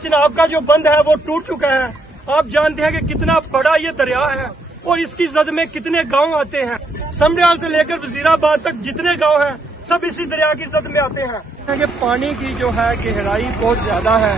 चिनाब का जो बंद है वो टूट चुका है। आप जानते हैं कि कितना बड़ा ये दरिया है और इसकी जद में कितने गांव आते हैं। समड़ियाल से लेकर वजीराबाद तक जितने गांव हैं सब इसी दरिया की जद में आते हैं। कि पानी की जो है गहराई बहुत ज्यादा है।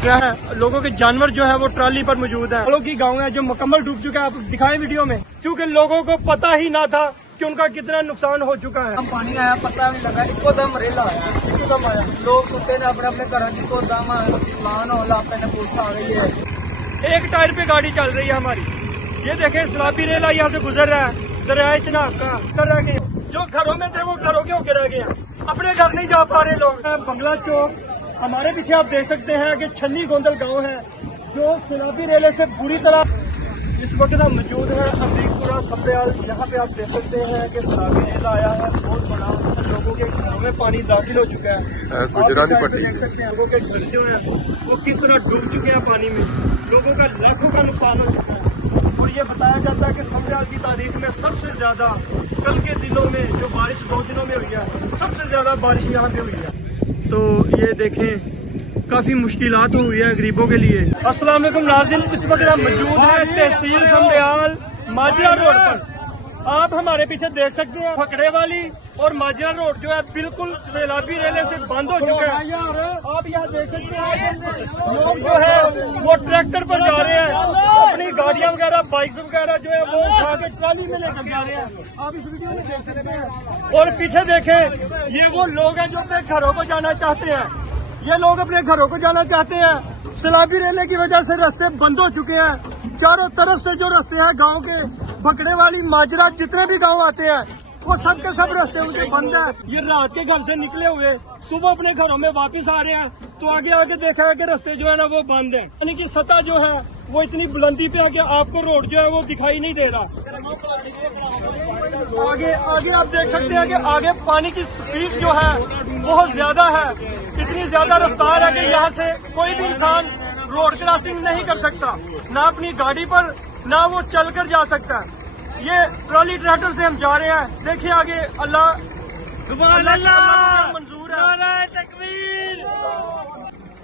क्या है, लोगों के जानवर जो है वो ट्राली पर मौजूद है। लोगों की गाँव है जो मुकम्मल डूब चुका है। आप दिखाएं वीडियो में, क्योंकि लोगों को पता ही ना था कि उनका कितना नुकसान हो चुका है। हम पानी आया पता नहीं लगा, इको दम रेला आया, एकदम आया। लोग सुते ने अपने अपने घर को दम मान होला अपने पुलिस आ गई है। एक टायर पे गाड़ी चल रही है हमारी। ये देखें सलाबी रेला यहाँ से गुजर रहा है। दरिया चिनाब का कर रह गए, जो घरों में थे वो घरों के होके रह गए हैं। अपने घर नहीं जा पा रहे लोग। बंगला चौक हमारे पीछे आप देख सकते हैं कि छन्नी गोंदल गांव है जो सलाबी रेले से बुरी तरह इस वक्त हम मौजूद है। अमरीकपुरा समड़ियाल, यहाँ पे आप देख सकते हैं कि सलाबी रेला आया है बहुत बड़ा। लोगों के घरों में पानी दाखिल हो चुका है। गुजराती पट्टी देख सकते हैं लोगों के घर जो है वो किस तरह डूब चुके हैं पानी में। लोगों का लाखों का नुकसान हो चुका है। और ये बताया जाता है कि समड़ियाल की तारीख में सबसे ज्यादा कल के दिनों में जो बारिश 2 दिनों में हुई है, सबसे ज्यादा बारिश यहाँ पे हुई है। तो ये देखें काफी मुश्किलात हुई है गरीबों के लिए। अस्सलाम वालेकुम नाज़रीन, इस वक्त हम मौजूद है तहसील समड़ियाल माजरा रोड पर। आप हमारे पीछे देख सकते हैं फकड़े वाली और माजरा रोड जो है बिल्कुल सैलाबी रेले से बंद हो चुका है। आप यहाँ देख सकते हैं लोग जो है वो ट्रैक्टर पर जा रहे हैं, अपनी गाड़ियाँ वगैरह बाइक्स वगैरह जो है वो उठा के ट्राली में लेकर जा रहे हैं। आप इस वीडियो में देख सकते हैं। और पीछे देखें ये वो लोग हैं जो अपने घरों को जाना चाहते हैं। ये लोग अपने घरों को जाना चाहते हैं। सैलाबी रेले की वजह से रास्ते बंद हो चुके हैं। चारों तरफ से जो रास्ते हैं गांव के, भकड़े वाली माजरा जितने भी गांव आते हैं वो सब के सब रास्ते उनके बंद हैं। ये रात के घर से निकले हुए सुबह अपने घरों में वापस आ रहे हैं तो आगे आगे देखा है कि रास्ते जो है ना वो बंद है। यानी कि सतह जो है वो इतनी बुलंदी पे है कि आपको रोड जो है वो दिखाई नहीं दे रहा। आगे आगे आप देख सकते हैं कि आगे पानी की स्पीड जो है बहुत ज्यादा है। इतनी ज्यादा रफ्तार है कि यहाँ से कोई भी इंसान रोड क्रॉसिंग नहीं कर सकता, ना अपनी गाड़ी पर ना वो चलकर जा सकता है। ये ट्रॉली ट्रैक्टर से हम जा रहे हैं। देखिए आगे अल्लाह सुभान अल्लाह मंजूर है। नारे तकबीर।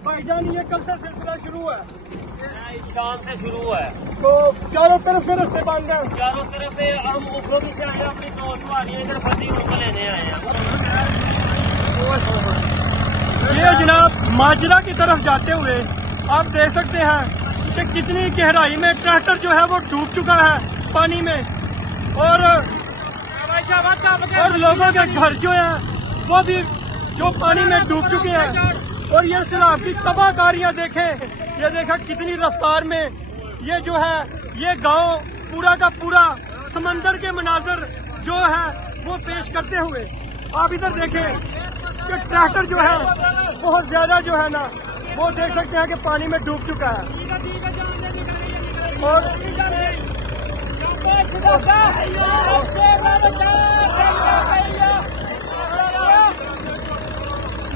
भाईजान ये कब से सिलसिला शुरू है? शाम से शुरू है। तो चारों तरफ से रास्ते बंद हैं। चारों तरफ से हम उखोबी से आए, अपनी दोस्त वाली इधर फसी उनको लेने आए हैं। ये जनाब माजरा की तरफ जाते हुए आप देख सकते हैं कि कितनी गहराई में ट्रैक्टर जो है वो डूब चुका है पानी में। और लोगों के घर जो है वो भी जो पानी में डूब चुके हैं। और ये सैलाब की तबाहकारियां देखें, ये देखा कितनी रफ्तार में ये जो है ये गांव पूरा का पूरा समंदर के मनाजर जो है वो पेश करते हुए आप इधर देखें कि ट्रैक्टर जो है बहुत ज्यादा जो है ना वो देख सकते हैं कि पानी में डूब चुका है। और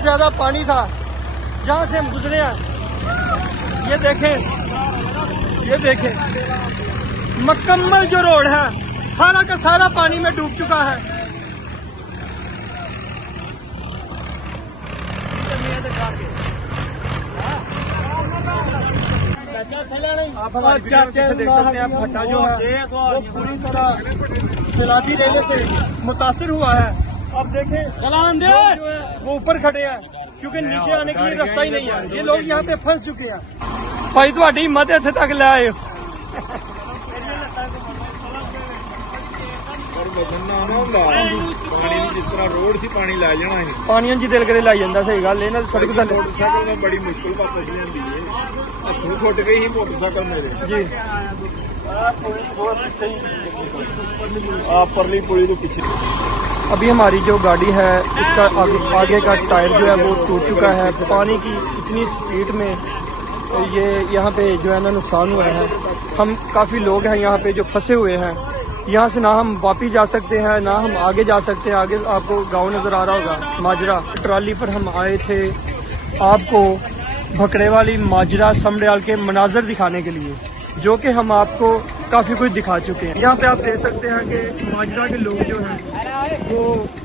ज्यादा पानी था जहाँ से हम गुजरे हैं। ये देखें मुकम्मल जो रोड है सारा का सारा पानी में डूब चुका है। आप हमारे पीछे देख सकते हैं भट्टा जो है वो पूरी तरह सैलाबी रेले से मुतासिर हुआ है। अब देखें चलान दे वो ऊपर खड़े हैं क्योंकि नीचे आने के लिए रास्ता ही नहीं है। ये लोग यहाँ पे फंस चुके हैं। भाई थोड़ी हिम्मत इत्थे तक ले आए जिस तरह रोड सी पानी लै जाना है पानी जी दिल करे लाई जाता। सही गल है ना सड़क मोटरसाइकिल में बड़ी मुश्किल बात लियांदी है। हथों छुट गई ही मोटरसाइकिल मेरे जी। परली पुली तो पीछे। अभी हमारी जो गाड़ी है इसका आगे का टायर जो है वो टूट चुका है। पानी की इतनी स्पीड में ये यहाँ पे जो है ना नुकसान हुआ है। हम काफ़ी लोग हैं यहाँ पे जो फंसे हुए हैं। यहाँ से ना हम वापिस जा सकते हैं ना हम आगे जा सकते हैं। आगे आपको गांव नज़र आ रहा होगा माजरा। ट्राली पर हम आए थे आपको भकड़े वाली माजरा समड़ियाल के मनाजर दिखाने के लिए, जो कि हम आपको काफ़ी कुछ दिखा चुके हैं। यहाँ पे आप देख सकते हैं कि माजरा के लोग जो हैं वो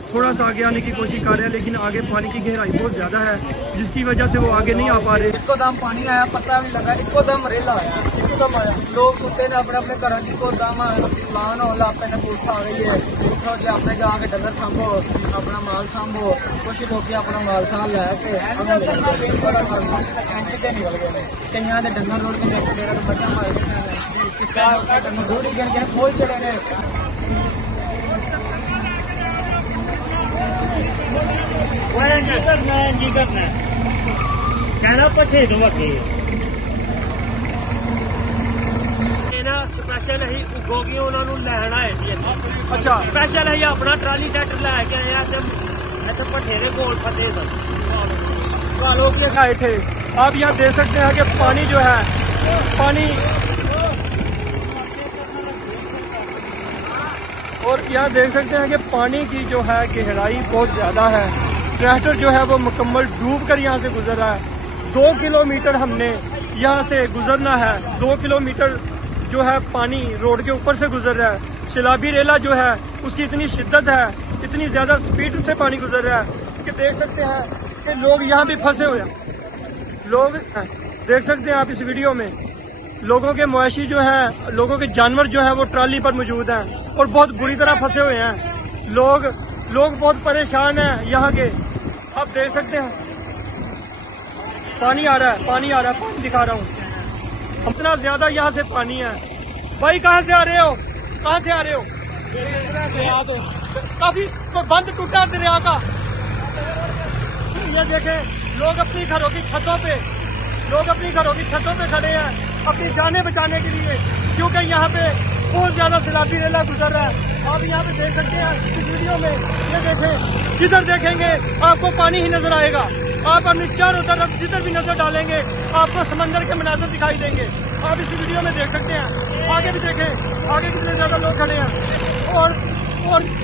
थोड़ा सा आगे आने की कोशिश कर रहे हैं, लेकिन आगे पानी की गहराई बहुत ज़्यादा है, जिसकी वजह से वो आगे नहीं आ पा रहे। इको दम पानी आया, पता भी लगा, इको दम रेला आया, इको दम आया। लोग सुते ने अपने अपने घर इको दम प्लान हो ला, अपने पुलिस आ गई है, उठो जी अपने जाके डंगर सांभो, अपना माल सांभो। कुछ लोग अपना माल साल लैके निकल गए, कई के डंगर रोड के डेरा बच्चा मार डंगर थोड़ी गए खोल चढ़े ने। करना है जी, करना है कहना पठे दो वके स्पैशल ही उगोगी उन्होंने लैन आए थे। अच्छा, स्पैशल ही अपना ट्राली सेट लैके आए ऐसे पठेरे गोल फतेह सर लोग ये आए थे। आप यहाँ देख सकते हैं कि पानी जो है, पानी और यहाँ देख सकते हैं कि पानी की जो है गहराई बहुत ज्यादा है। ट्रैक्टर जो है वो मुकम्मल डूब कर यहाँ से गुजर रहा है। 2 किलोमीटर हमने यहाँ से गुजरना है। 2 किलोमीटर जो है पानी रोड के ऊपर से गुजर रहा है। सैलाबी रेला जो है उसकी इतनी शिद्दत है, इतनी ज्यादा स्पीड से पानी गुजर रहा है कि देख सकते हैं कि लोग यहाँ भी फंसे हुए हैं। लोग देख सकते हैं आप इस वीडियो में, लोगों के मवेशी जो है, लोगों के जानवर जो है वो ट्राली पर मौजूद हैं और बहुत बुरी तरह फंसे हुए हैं। लोग बहुत परेशान हैं यहाँ के। आप देख सकते हैं पानी आ रहा है, पानी दिखा रहा हूँ। इतना ज्यादा यहाँ से पानी है। भाई कहाँ से आ रहे हो, कहाँ से आ रहे हो? काफी तो बंद टूटा दरिया का। ये देखें, लोग अपनी घरों की छतों पे खड़े हैं अपनी जानें बचाने के लिए, क्योंकि यहाँ पे बहुत ज्यादा सैलाबी रेला गुजर रहा है। आप यहाँ पे देख सकते हैं इस वीडियो में, ये देखें, जिधर देखेंगे आपको पानी ही नजर आएगा। आप अपनी चारों तरफ जिधर भी नजर डालेंगे आपको समंदर के मनाज़र दिखाई देंगे। आप इस वीडियो में देख सकते हैं। आगे भी देखें, आगे कितने ज्यादा लोग खड़े हैं और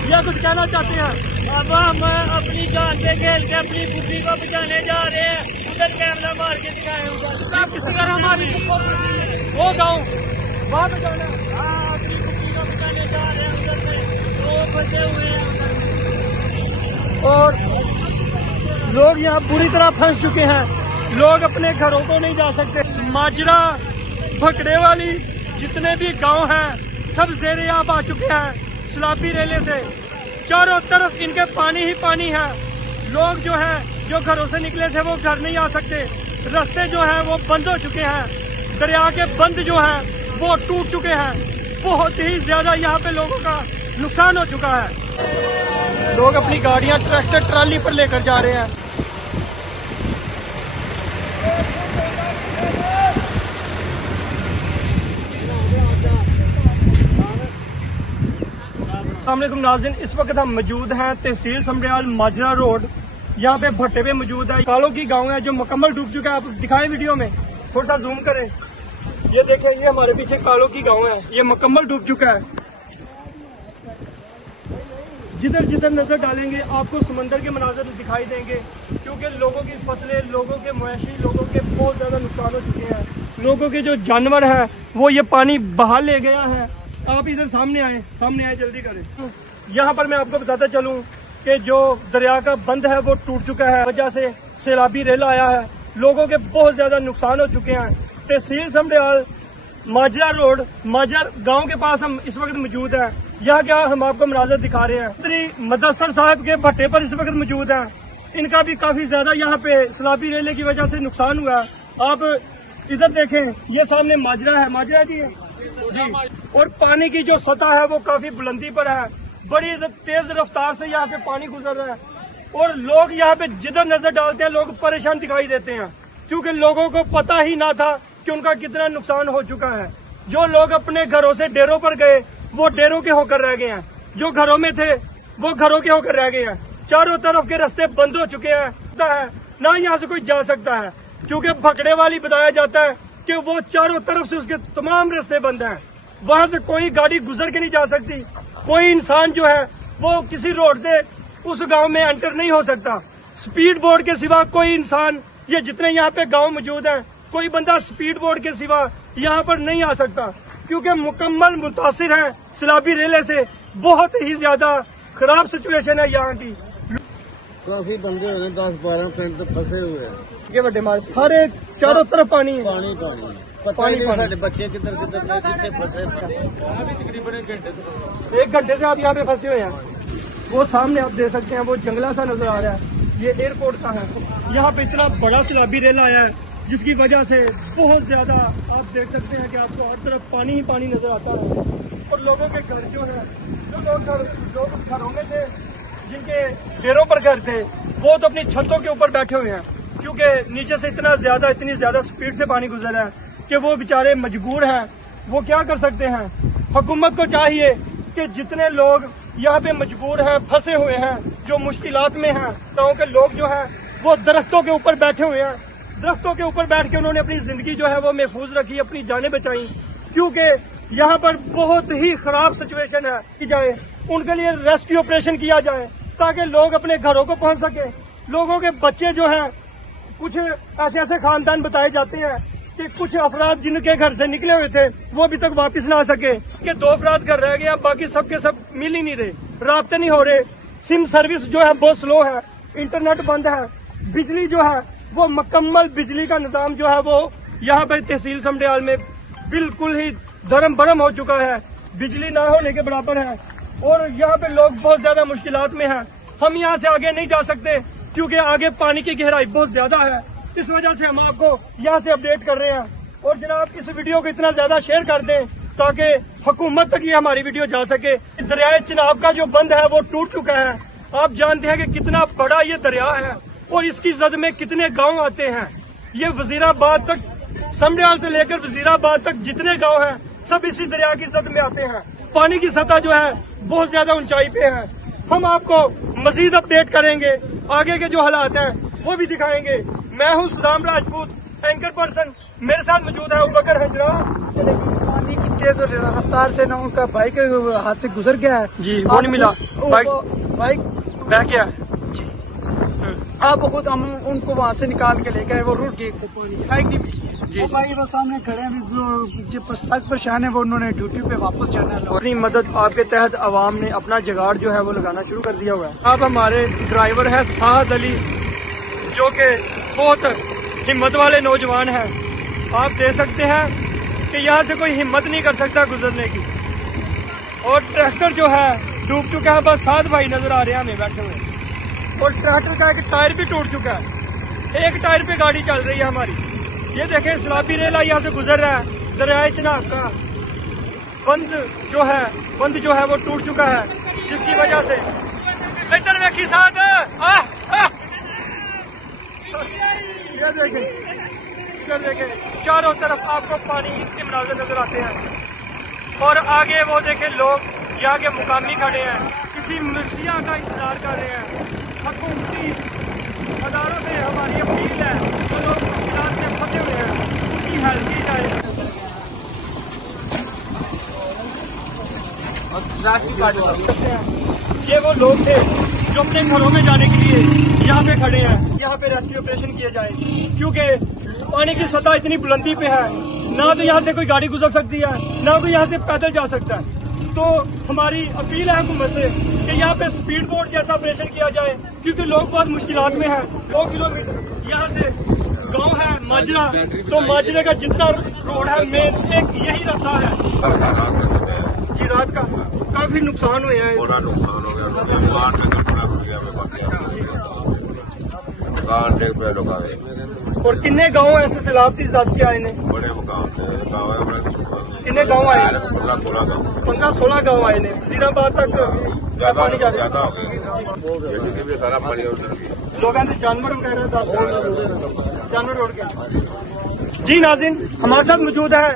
यह कुछ कहना चाहते हैं। अब हम अपनी जान पे खेल के अपनी बुद्धि को बचाने जा रहे हैं। उधर कैमरा मार के दिखाए किसी का हमारी वो गाँव वहाँ पे जाना है। अपनी बुद्धि को बचाने जा रहे हैं। उधर से लोग फंसे हुए हैं और लोग यहाँ पूरी तरह फंस चुके हैं। लोग अपने घरों को नहीं जा सकते। माजरा, भकड़े वाली, जितने भी गांव हैं सब ज़ेर-ए-आब आ चुके हैं सैलाबी रेले से। चारों तरफ इनके पानी ही पानी है। लोग जो हैं, जो घरों से निकले थे वो घर नहीं आ सकते। रास्ते जो हैं वो बंद हो चुके हैं। दरिया के बंद जो हैं वो टूट चुके हैं। बहुत ही ज्यादा यहाँ पे लोगों का नुकसान हो चुका है। लोग अपनी गाड़ियां ट्रैक्टर ट्राली पर लेकर जा रहे हैं। अस्सलामुअलैकुम नाज़रीन, इस वक्त हम मौजूद हैं तहसील समरियाल माजरा रोड। यहाँ पे भट्टे पे मौजूद है। कालों की गांव है जो मुकम्मल डूब चुका है। आप दिखाएं वीडियो में, थोड़ा सा जूम करें। ये देखें, ये हमारे पीछे कालों की गांव है, ये मुकम्मल डूब चुका है। जिधर जिधर नजर डालेंगे आपको समंदर के मनाज़र दिखाई देंगे, क्योंकि लोगों की फसलें, लोगों के मवेशी, लोगों के बहुत ज्यादा नुकसान हो चुके हैं। लोगों के जो जानवर हैं वो ये पानी बहा ले गया है। आप इधर सामने आए जल्दी करें। यहाँ पर मैं आपको बताता चलूँ कि जो दरिया का बंद है वो टूट चुका है, वजह से सैलाबी रेला आया है। लोगों के बहुत ज्यादा नुकसान हो चुके हैं। तहसील समरियाल माजरा रोड, माजर गांव के पास हम इस वक्त मौजूद हैं। यहाँ क्या हम आपको मनाज़र दिखा रहे हैं। श्री मदस्सर साहब के भट्टे पर इस वक्त मौजूद हैं। इनका भी काफी ज्यादा यहाँ पे सैलाबी रेले की वजह से नुकसान हुआ है। आप इधर देखें, ये सामने माजरा है, माजरा जी और पानी की जो सतह है वो काफी बुलंदी पर है। बड़ी तेज रफ्तार से यहाँ पे पानी गुजर रहा है और लोग यहाँ पे जिधर नजर डालते हैं लोग परेशान दिखाई देते हैं, क्योंकि लोगों को पता ही ना था कि उनका कितना नुकसान हो चुका है। जो लोग अपने घरों से डेरों पर गए वो डेरों के होकर रह गए हैं, जो घरों में थे वो घरों के होकर रह गए हैं। चारों तरफ के रास्ते बंद हो चुके हैं, ना यहाँ से कोई जा सकता है, क्योंकि भकड़े वाली बताया जाता है कि वो चारों तरफ से उसके तमाम रास्ते बंद हैं। वहां से कोई गाड़ी गुजर के नहीं जा सकती। कोई इंसान जो है वो किसी रोड से उस गांव में एंटर नहीं हो सकता। स्पीड बोर्ड के सिवा कोई इंसान, ये जितने यहाँ पे गांव मौजूद हैं, कोई बंदा स्पीड बोर्ड के सिवा यहाँ पर नहीं आ सकता, क्योंकि मुकम्मल मुतासिर हैं सैलाबी रेले से। बहुत ही ज्यादा खराब सिचुएशन है यहाँ की। काफी बंदे हुए 10-12 पिंड तो फंसे हुए हैं। ये बड़े मार सारे चारों तरफ पानी है। पानी पता ही नहीं साढ़े बच्चे किधर किधर फंसे। एक घंटे से आप यहाँ पे फंसे हुए हैं। वो सामने आप देख सकते हैं, वो जंगला सा नजर आ रहा है, ये एयरपोर्ट का है। यहाँ पे इतना बड़ा सैलाबी रेल आया है जिसकी वजह से बहुत ज्यादा आप देख सकते हैं कि आपको हर तरफ पानी ही पानी नजर आता है। और लोगों के घर जो है, जो लोग घरों में थे, जिनके डेरों पर घर थे, वो तो अपनी छतों के ऊपर बैठे हुए हैं क्योंकि नीचे से इतनी ज्यादा स्पीड से पानी गुजर रहा है कि वो बेचारे मजबूर हैं। वो क्या कर सकते हैं? हुकूमत को चाहिए कि जितने लोग यहाँ पे मजबूर हैं, फंसे हुए हैं, जो मुश्किलात में हैं, गाँव के लोग जो हैं वो दरख्तों के ऊपर बैठे हुए हैं। दरख्तों के ऊपर बैठ के उन्होंने अपनी जिंदगी जो है वो महफूज रखी, अपनी जानें बचाई, क्योंकि यहाँ पर बहुत ही खराब सिचुएशन है। की जाए उनके लिए रेस्क्यू ऑपरेशन किया जाए ताकि लोग अपने घरों को पहुंच सके। लोगों के बच्चे जो हैं, कुछ ऐसे खानदान बताए जाते हैं कि कुछ अफराद जिनके घर से निकले हुए थे वो अभी तक वापस ना आ सके, कि 2 अफराद घर रह गए, बाकी सबके सब मिल ही नहीं रहे, राब्ते नहीं हो रहे, सिम सर्विस जो है बहुत स्लो है, इंटरनेट बंद है, बिजली जो है वो मुकम्मल बिजली का निजाम जो है वो यहाँ पर तहसील समडियाल में बिल्कुल ही धर्म भरम हो चुका है, बिजली ना होने के बराबर है। और यहाँ पे लोग बहुत ज्यादा मुश्किलात में हैं। हम यहाँ से आगे नहीं जा सकते क्योंकि आगे पानी की गहराई बहुत ज्यादा है। इस वजह से हम आपको यहाँ से अपडेट कर रहे हैं। और जनाब इस वीडियो को इतना ज्यादा शेयर कर दें ताकि हुकूमत तक ये हमारी वीडियो जा सके। दरिया चिनाब का जो बंद है वो टूट चुका है। आप जानते हैं कि कितना बड़ा ये दरिया है और इसकी जद में कितने गांव आते हैं। ये वजीराबाद तक, समडियाल से लेकर वजीराबाद तक जितने गांव हैं सब इसी दरिया की जद में आते हैं। पानी की सतह जो है बहुत ज्यादा ऊंचाई पे है। हम आपको मजीद अपडेट करेंगे, आगे के जो हालात हैं वो भी दिखाएंगे। मैं हूं सुदाम राजपूत, एंकर पर्सन। मेरे साथ मौजूद है अबूबकर हजरा। पानी की तेज रफ्तार से ना उनका बाइक हाथ से गुजर गया है जी, वो नहीं मिला, बाइक बह गया जी। आप खुद हम उनको वहाँ से निकाल के ले गए, वो रुक गए, बाइक नहीं मिली जी। वो भाई वो सामने खड़े हैं, जो सख्त परेशान है, वो उन्होंने ड्यूटी पे वापस जाना है। अपनी मदद आपके तहत आवाम ने अपना जुगाड़ जो है वो लगाना शुरू कर दिया हुआ है। अब हमारे ड्राइवर है साहद अली, जो कि बहुत हिम्मत वाले नौजवान हैं। आप देख सकते हैं कि यहाँ से कोई हिम्मत नहीं कर सकता गुजरने की। और ट्रैक्टर जो है डूब चुका है, बस साथ भाई नजर आ रहे हैं हमें बैठे हुए। और ट्रैक्टर का एक टायर भी टूट चुका है, एक टायर पे गाड़ी चल रही है हमारी। ये देखें सैलाबी रेला यहाँ से गुजर रहा है। दरिया चिनाब का बंद जो है वो टूट चुका है, जिसकी वजह से इधर देखिए साथ ये देखें चारों तरफ आपको पानी के मनाज़र नजर आते हैं। और आगे वो देखें लोग यहाँ के मुकामी खड़े हैं, किसी मिलिशिया का इंतजार कर रहे हैं। हुकूमती अदारों से हमारी अपील है, जो लोग मुश्किलात में फंसे हुए हैं उनकी हेल्प की जाए। ये वो लोग थे जो अपने घरों में जाने के लिए यहाँ पे खड़े हैं। यहाँ पे रेस्क्यू ऑपरेशन किए जाए क्योंकि पानी की सतह इतनी बुलंदी पे है, ना तो यहाँ से कोई गाड़ी गुजर सकती है, ना तो यहाँ से पैदल जा सकता है। तो हमारी अपील है हुकूमत से कि यहाँ पे स्पीड बोट जैसा ऑपरेशन किया जाए, क्योंकि लोग बहुत मुश्किलात में हैं। 2 किलोमीटर यहाँ से गांव है माजरा, तो माजरे का जितना रोड है मेन एक यही रास्ता है जी। रात का काफी नुकसान हुए हैं, बड़ा नुकसान हो गया, दुकान में कपड़ा घुस गया, दुकान टेक पे लोग आए। और किन्ने गांव ऐसे सैलाब की जात के आए ने? बड़े मुकाम थे, गाँव है बड़े। किन्ने गांव आए? 15-16 गांव आए ने। वजीराबाद तक पानी जा ज्यादा हो गया, सारा पानी लोगों ने जानवर वगैरह जानवर उड़ गए। जी नाज़रीन, हमारे साथ मौजूद है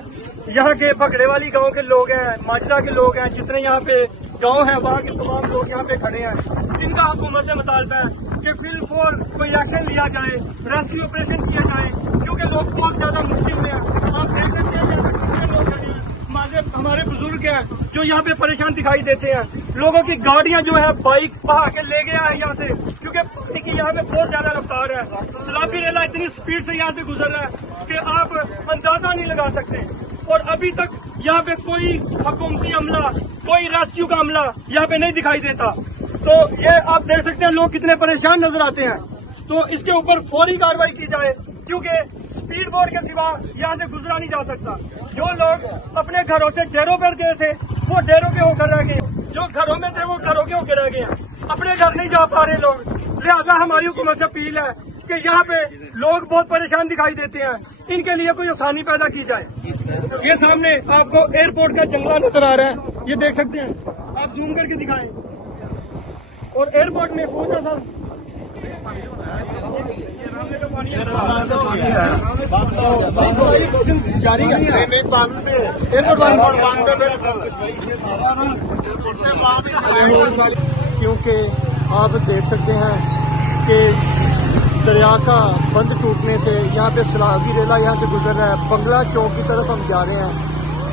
यहाँ के भगड़े वाली गांव के लोग हैं, माजरा के लोग हैं, जितने यहाँ पे गांव हैं वहाँ के तमाम लोग यहाँ पे खड़े हैं। इनका हुकूमत से मुतालबा है कि फिल फॉर कोई एक्शन लिया जाए, रेस्क्यू ऑपरेशन किया जाए, क्योंकि लोग बहुत ज्यादा मुश्किल में हैं। आप देख सकते हैं हमारे बुजुर्ग हैं जो यहाँ पे परेशान दिखाई देते हैं। लोगों की गाड़ियां जो है बाइक बहा के ले गया है यहाँ से, क्योंकि पानी की यहाँ पे बहुत ज्यादा रफ्तार है। सैलाबी रेला इतनी स्पीड से यहाँ से गुजर रहा है कि आप अंदाजा नहीं लगा सकते। और अभी तक यहाँ पे कोई हुकूमती अमला, कोई रेस्क्यू का अमला यहाँ पे नहीं दिखाई देता। तो ये आप देख सकते हैं लोग कितने परेशान नजर आते हैं। तो इसके ऊपर फौरी कार्रवाई की जाए, क्योंकि स्पीड बोट के सिवा यहाँ से गुजरा नहीं जा सकता। जो लोग अपने घरों से डेरों पर गए थे वो डेरों के होकर रह गए, जो घरों में थे वो घरों के होकर रह गए हैं, अपने घर नहीं जा पा रहे लोग। लिहाजा हमारी हुकूमत से अपील है कि यहाँ पे लोग बहुत परेशान दिखाई देते हैं, इनके लिए कोई आसानी पैदा की जाए। ये सामने आपको एयरपोर्ट का जंगला नजर आ रहा है, ये देख सकते हैं, आप जूम करके दिखाएं। और एयरपोर्ट में पहुंचा सर जारी है, क्योंकि आप देख सकते हैं कि दरिया का बंद टूटने से यहाँ पे सलाबी रेला यहाँ से गुजर रहा है। बंगला चौक की तरफ हम जा रहे हैं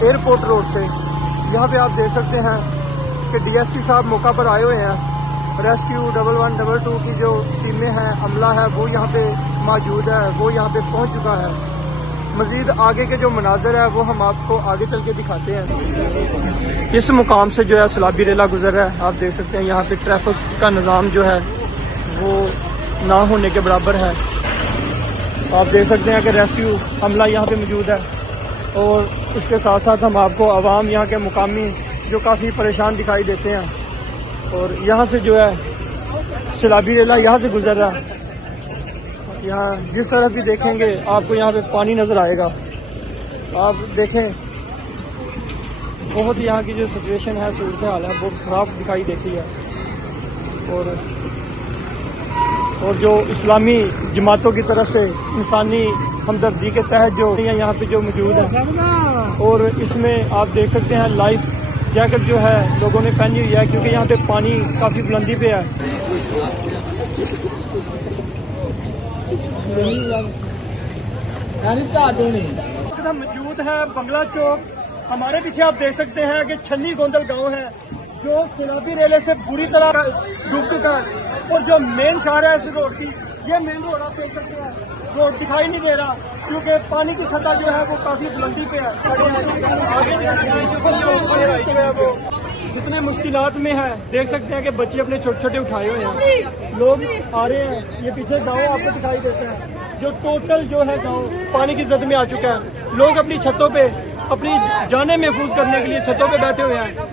एयरपोर्ट रोड से। यहाँ पे आप देख सकते हैं कि डीएसपी साहब मौका पर आए हुए हैं। रेस्क्यू 1112 की जो टीमें हैं, अमला है, वो यहाँ पे मौजूद है, वो यहाँ पे पहुँच चुका है। मजीद आगे के जो मनाजर है वो हम आपको आगे चल के दिखाते हैं। इस मुकाम से जो है सलाबी रेला गुजर रहा है, आप देख सकते हैं यहाँ पे ट्रैफिक का निज़ाम जो है वो ना होने के बराबर है। आप देख सकते हैं कि रेस्क्यू अमला यहाँ पे मौजूद है और इसके साथ साथ हम आपको आवाम यहाँ के मुकामी जो काफ़ी परेशान दिखाई देते हैं। और यहाँ से जो है सलाबी रेला यहाँ से गुजर रहा है। यहाँ जिस तरफ भी देखेंगे आपको यहाँ पे पानी नज़र आएगा। आप देखें बहुत यहाँ की जो सिचुएशन है, सूरत हाल है, बहुत ख़राब दिखाई देती है। और जो इस्लामी जमातों की तरफ से इंसानी हमदर्दी के तहत जो यहाँ पे जो मौजूद है, और इसमें आप देख सकते हैं लाइफ जैकेट जो है लोगों ने पहनी हुई है, क्योंकि यहाँ पे पानी काफ़ी बुलंदी पे है। हम मौजूद है बंगला चौक। हमारे पीछे आप देख सकते हैं कि छन्नी गोंदल गांव है जो सलाबी रेले से बुरी तरह डूब चुका है। और जो मेन कार है इस रोड की, ये मेन रोड आप देख सकते हैं, रोड दिखाई नहीं दे रहा क्योंकि पानी की सतह जो है वो काफी बुलंदी पे है। आगे जो है वो कितने मुश्किलात में है, देख सकते हैं कि बच्चे अपने छोटे छोटे उठाए हुए हैं, लोग आ रहे हैं। ये पीछे गाँव आपको दिखाई देता है जो टोटल जो है गाँव पानी की जद में आ चुका है। लोग अपनी छतों पे अपनी जानें महफूज करने के लिए छतों पे बैठे हुए हैं।